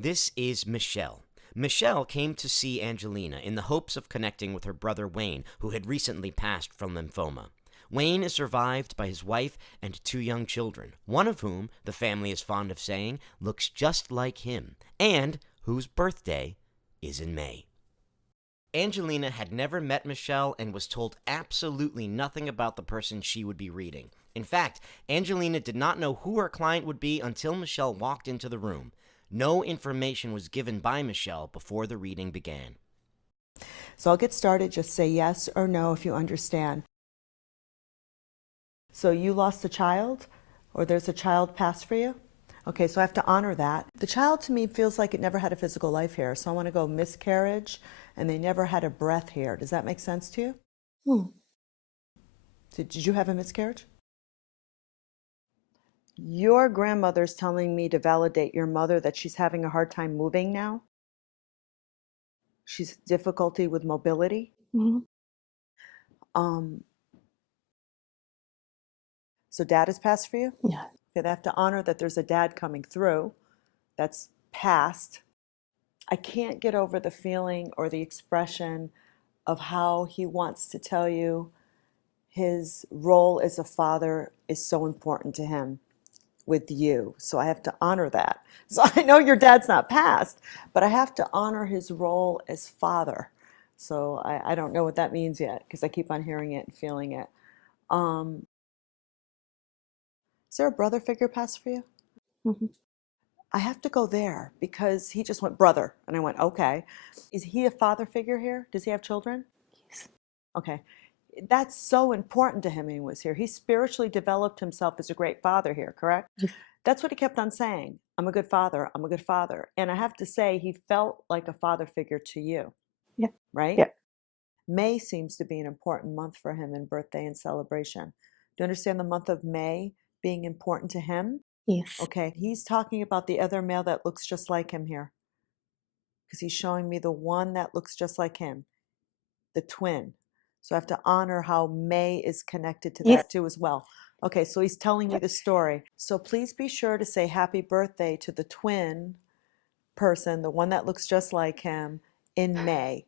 This is Michelle. Michelle came to see Angelina in the hopes of connecting with her brother Wayne, who had recently passed from lymphoma. Wayne is survived by his wife and 2 young children, one of whom, the family is fond of saying, looks just like him, and whose birthday is in May. Angelina had never met Michelle and was told absolutely nothing about the person she would be reading. In fact, Angelina did not know who her client would be until Michelle walked into the room. No information was given by Michelle before the reading began. So I'll get started. Just say yes or no if you understand. So you lost a child, or there's a child passed for you? Okay, so I have to honor that. The child to me feels like it never had a physical life here. So I want to go miscarriage, and they never had a breath here. Does that make sense to you? So did you have a miscarriage? Your grandmother's telling me to validate your mother that she's having a hard time moving now. She's difficulty with mobility. So dad has passed for you? Yeah. Okay, they have to honor that there's a dad coming through that's passed. I can't get over the feeling or the expression of how he wants to tell you his role as a father is so important to him with you. So I have to honor that. So I know your dad's not passed, but I have to honor his role as father. So I don't know what that means yet because I keep on hearing it and feeling it. Is there a brother figure passed for you? I have to go there because he just went brother. And I went, okay. Is he a father figure here? Does he have children? Yes. Okay. That's so important to him when he was here. He spiritually developed himself as a great father here, correct? Yes. That's what he kept on saying. I'm a good father. I'm a good father. And I have to say, he felt like a father figure to you. Yeah. Right? Yeah. May seems to be an important month for him in birthday and celebration. Do you understand the month of May being important to him? Yes. Okay. He's talking about the other male that looks just like him here. Because he's showing me the one that looks just like him, the twin. So I have to honor how May is connected to that too as well. Okay, so he's telling me the story. So please be sure to say happy birthday to the twin person, the one that looks just like him, in May,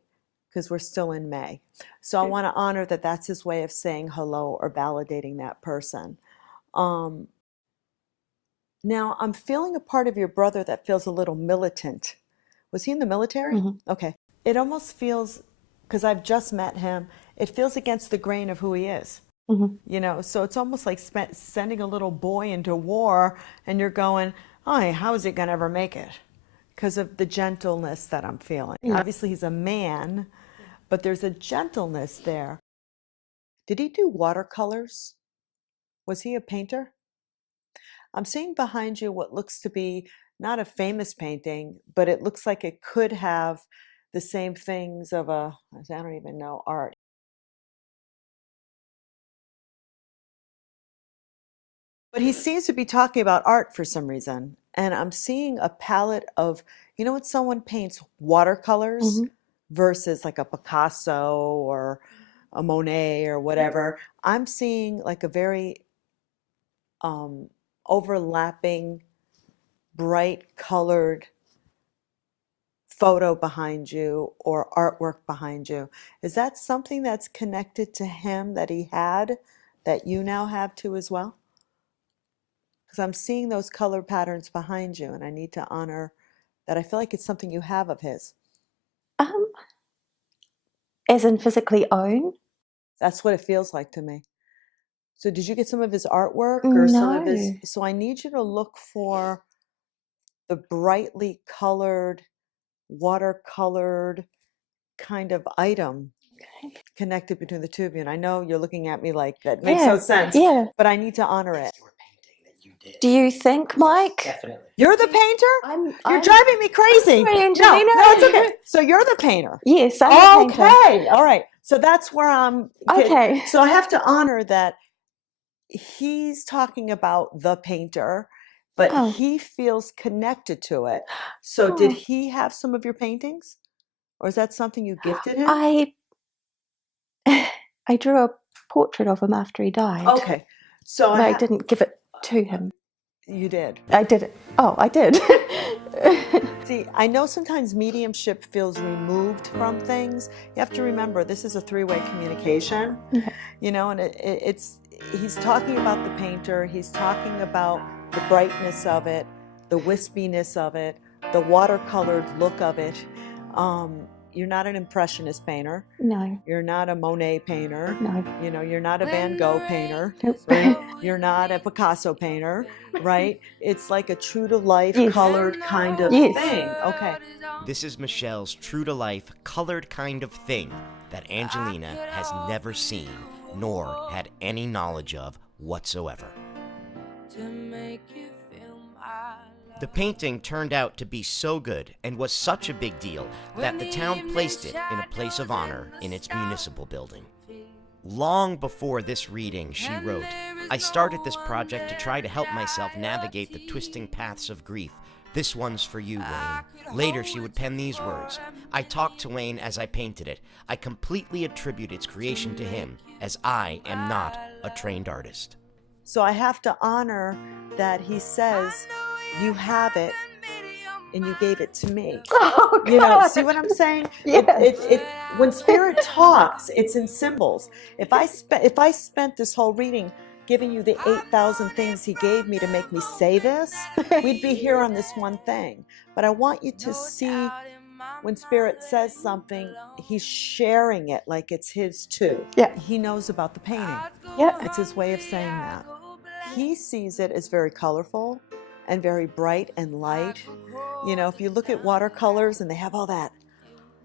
because we're still in May. So I want to honor that that's his way of saying hello or validating that person. Now, I'm feeling a part of your brother that feels a little militant. Was he in the military? Okay. It almost feels, because I've just met him, it feels against the grain of who he is. You know, so it's almost like sending a little boy into war and you're going, oh, how is he going to ever make it? Because of the gentleness that I'm feeling. Obviously, he's a man, but there's a gentleness there. Did he do watercolors? Was he a painter? I'm seeing behind you what looks to be not a famous painting, but it looks like it could have the same things of I don't even know, art. But he seems to be talking about art for some reason. And I'm seeing a palette of, you know, when someone paints watercolors versus like a Picasso or a Monet or whatever, I'm seeing like a very overlapping, bright colored photo behind you or artwork behind you. Is that something that's connected to him that he had that you now have too as well? Because I'm seeing those color patterns behind you and I need to honor that. I feel like it's something you have of his. As in physically own? That's what it feels like to me. So did you get some of his artwork or some of his? So I need you to look for the brightly colored, watercolored kind of item connected between the two of you. And I know you're looking at me like that makes no sense. Yeah. But I need to honor it. Do you think, Mike? Definitely. You're the painter? You're I'm driving me crazy. sorry, No, Angelina. it's okay. So you're the painter. Yes, I'm the painter. Okay. All right. So that's where I'm. Okay. So I have to honor that he's talking about the painter, but he feels connected to it. So did he have some of your paintings? Or is that something you gifted him? I drew a portrait of him after he died. Okay. So But I didn't give it to him. You did. I did it. Oh, I did. See, I know sometimes mediumship feels removed from things. You have to remember, this is a three-way communication, you know, and he's talking about the painter, he's talking about the brightness of it, the wispiness of it, the watercolored look of it. You're not an Impressionist painter. No. You're not a Monet painter. No. You know, you're not a Van Gogh painter. Nope. Right? You're not a Picasso painter, right? It's like a true-to-life, Yes. colored kind of Yes. thing. Okay. This is Michelle's true-to-life, colored kind of thing that Angelina has never seen nor had any knowledge of whatsoever. The painting turned out to be so good and was such a big deal that the town placed it in a place of honor in its municipal building. Long before this reading, she wrote, "I started this project to try to help myself navigate the twisting paths of grief. This one's for you, Wayne." Later, she would pen these words, "I talked to Wayne as I painted it. I completely attribute its creation to him, as I am not a trained artist." So I have to honor that he says, you have it and you gave it to me. Oh, You know, God. see what I'm saying? Yes. When spirit talks, it's in symbols. If I spent this whole reading giving you the 8,000 things he gave me to make me say this, we'd be here on this one thing. But I want you to see when spirit says something, he's sharing it like it's his too. Yeah. He knows about the painting. Yeah. It's his way of saying that. He sees it as very colorful and very bright and light. You know, if you look at watercolors and they have all that,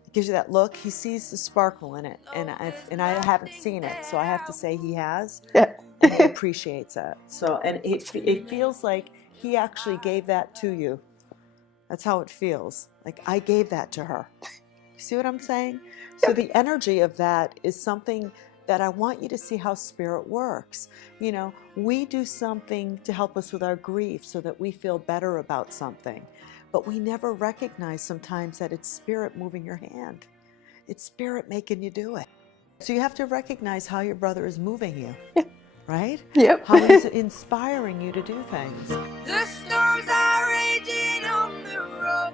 it gives you that look, he sees the sparkle in it. And I haven't seen it, so I have to say he has. Yeah. And he appreciates it. So, and it feels like he actually gave that to you. That's how it feels. Like I gave that to her. You see what I'm saying? So the energy of that is something that I want you to see how spirit works. You know, we do something to help us with our grief so that we feel better about something. But we never recognize sometimes that it's spirit moving your hand. It's spirit making you do it. So you have to recognize how your brother is moving you, right? Yep. How he's inspiring you to do things. The storms are raging on the road.